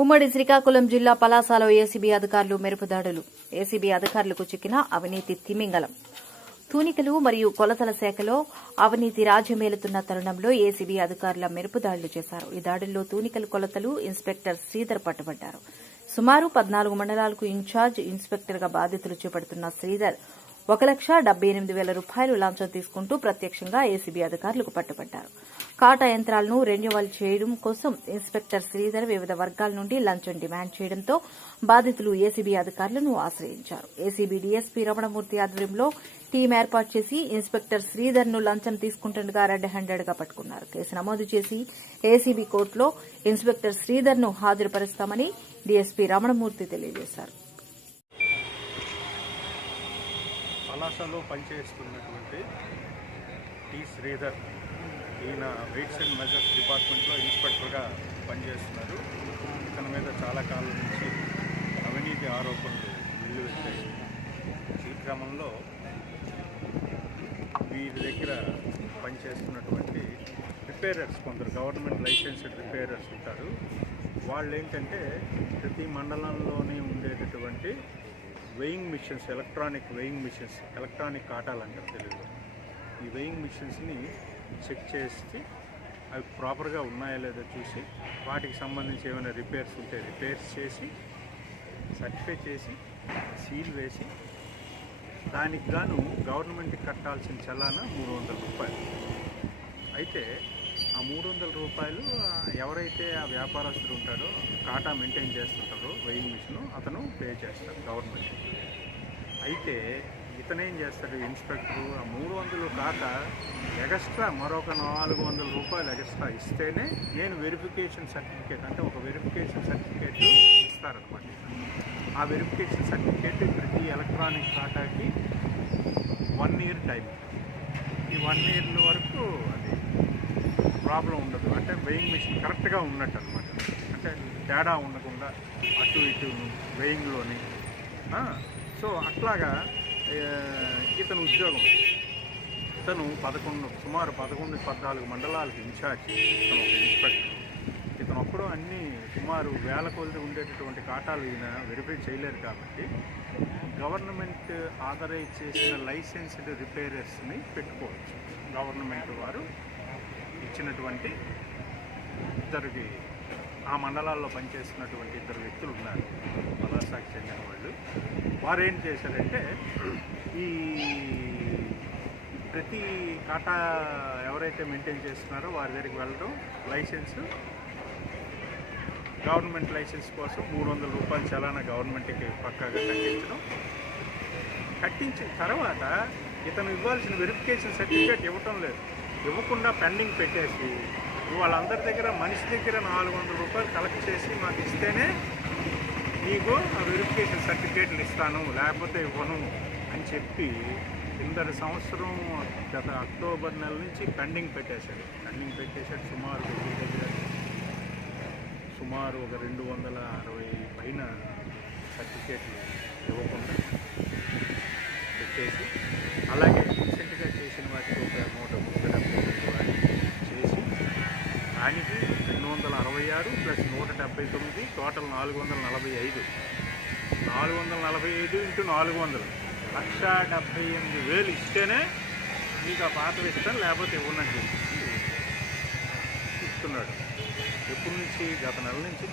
ఉమ్మడి శ్రీకాకుళం జిల్లా పలాసలో ఏసీబీ అధికారులు మెరుపుదాడులు ఏసీబీ అధికారులకు చిక్కిన అవినీతి తిమింగలం తూనికలు మరియు కొలతల శాఖలో అవినీతి రాజ్యమేలుతున్న తరుణంలో ఏసీబీ అధికారుల మెరుపుదాడులు చేశారు. ఈ దాడుల్లో తూనికలు కొలతలు ఇన్స్పెక్టర్ శ్రీధర్ పట్టుబడ్డారు. సుమారు పద్నాలుగు మండలాలకు ఇన్ఛార్జ్ ఇన్స్పెక్టర్గా బాధ్యతలు చేపడుతున్న శ్రీధర్ ఒక లక్ష డెబ్బై ఎనిమిది వేల రూపాయలు లాంఛం తీసుకుంటూ ప్రత్యక్షంగా ఏసీబీ అధికారులకు పట్టుబడ్డారు. కాటా యంత్రాలను రెన్యువల్ చేయడం కోసం ఇన్స్పెక్టర్ శ్రీధర్ వివిధ వర్గాల నుండి లంచం డిమాండ్ చేయడంతో బాధితులు ఏసీబీ అధికారులను ఆశ్రయించారు. ఏసీబీ డీఎస్పీ రమణమూర్తి ఆధ్వర్యంలో టీం ఏర్పాటు చేసి ఇన్స్పెక్టర్ శ్రీధర్ను లంచం తీసుకుంటుండగా రెడ్ హ్యాండెడ్గా పట్టుకున్నారు. కేసు నమోదు చేసి ఏసీబీ కోర్టులో ఇన్స్పెక్టర్ శ్రీధర్ను హాజరుపరుస్తామని డీఎస్పీ రమణమూర్తి తెలియజేశారు. పలాసలో పనిచేస్తున్నటువంటి టి శ్రీధర్ ఈయన వెయిట్స్ అండ్ మెజర్స్ డిపార్ట్మెంట్లో ఇన్స్పెక్టర్గా పనిచేస్తున్నారు. ఇతని మీద చాలా కాలం నుంచి అవినీతి ఆరోపణలు వెల్లువెత్తాయి ఈ క్రమంలో వీరి దగ్గర పనిచేస్తున్నటువంటి రిపేరర్స్ కొందరు గవర్నమెంట్ లైసెన్స్డ్ రిపేరర్స్ ఉంటారు. వాళ్ళు ఏంటంటే ప్రతి మండలంలోనే ఉండేటటువంటి weighing machines electronic weighing machines electronic కాటాలు అంటారు తెలుగులో. ఈ వెయింగ్ మిషన్స్ని చెక్ చేసి అవి ప్రాపర్గా ఉన్నాయా లేదో చూసి వాటికి సంబంధించి ఏమైనా రిపేర్స్ ఉంటే రిపేర్స్ చేసి సర్టిఫై చేసి సీల్ వేసి దానికి గాను గవర్నమెంట్కి కట్టాల్సిన చలాన మూడు వందల రూపాయలు. అయితే ఆ మూడు వందల రూపాయలు ఎవరైతే ఆ వ్యాపారస్తుడు ఉంటాడో కాటా మెయింటైన్ చేస్తుంటారో వెయింగ్ మిషన్ అతను పే చేస్తాడు గవర్నమెంట్ అయితే ఇతనేం చేస్తాడు ఇన్స్పెక్టరు? ఆ మూడు వందలు కాక ఎక్స్ట్రా మరొక నాలుగు వందల రూపాయలు ఎక్స్ట్రా ఇస్తేనే నేను వెరిఫికేషన్ సర్టిఫికేట్ అంటే ఒక వెరిఫికేషన్ సర్టిఫికేట్ ఇస్తారనమాట ఆ వెరిఫికేషన్ సర్టిఫికేట్ ప్రతి ఎలక్ట్రానిక్ ఖాతాకి వన్ ఇయర్ టైం. ఈ వన్ ఇయర్ వరకు అది ప్రాబ్లం ఉండదు. అంటే వెయింగ్ మిషన్ కరెక్ట్గా ఉన్నట్టు అనమాట అంటే తేడా ఉండకుండా అటు ఇటు వెయింగ్లోని. సో అట్లాగా ఇతను ఉద్యోగం. ఇతను పదకొండు సుమారు పదకొండు పద్నాలుగు మండలాలకు ఇన్ఛార్జ్. ఇతను ఒక ఇన్స్పెక్టర్. ఇతను అప్పుడు అన్ని సుమారు వేల కొలది ఉండేటటువంటి కాటాలు ఈయన వెరిఫై చేయలేరు కాబట్టి గవర్నమెంట్ ఆథరైజ్ చేసిన లైసెన్స్డ్ రిపేరర్స్ని పెట్టుకోవచ్చు. గవర్నమెంట్ వారు ఇచ్చినటువంటి ఇద్దరికి ఆ మండలాల్లో పనిచేస్తున్నటువంటి ఇద్దరు వ్యక్తులు ఉన్నారు. పలాసాకి చెందిన వాళ్ళు. వారు ఏం చేశారంటే ఈ ప్రతి కాటా ఎవరైతే మెయింటైన్ చేస్తున్నారో వారి దగ్గరికి వెళ్ళడం లైసెన్స్ గవర్నమెంట్ లైసెన్స్ కోసం మూడు వందల రూపాయలు చలానా గవర్నమెంట్కి పక్కాగా కట్టించడం. కట్టించిన తర్వాత ఇతను ఇవ్వాల్సిన వెరిఫికేషన్ సర్టిఫికేట్ ఇవ్వటం లేదు. ఇవ్వకుండా పెండింగ్ పెట్టేసి వాళ్ళందరి దగ్గర మనిషి దగ్గర నాలుగు వందల రూపాయలు కలెక్ట్ చేసి మాకు ఇస్తేనే నీకు ఆ వెరిఫికేషన్ సర్టిఫికేట్లు ఇస్తాను లేకపోతే ఇవ్వను అని చెప్పి కిందటి సంవత్సరం గత అక్టోబర్ నెల నుంచి పెండింగ్ పెట్టేశాడు పెండింగ్ పెట్టేశాడు సుమారు దగ్గర దగ్గర. సుమారు ఒక రెండు వందల అరవై పైన సర్టిఫికేట్లు ఇవ్వకుండా పెట్టేసి అలాగే రీసెంట్గా చేసిన వాటికి ఒక నూట ముప్పై డెబ్బై రెండు వాటికి చేసి దానికి రెండు వందల అరవై ఆరు ప్లస్ నూట డెబ్బై తొమ్మిది టోటల్ నాలుగు వందల నలభై ఐదు. నాలుగు వందల నలభై ఐదు ఇంటూ నాలుగు వందలు. లక్ష డెబ్బై ఎనిమిది వేలు ఇస్తేనే మీకు ఆ పాత ఇస్తాను లేకపోతే ఇవ్వనండి. ఇస్తున్నాడు. ఎప్పటి నుంచి? గత నెల నుంచి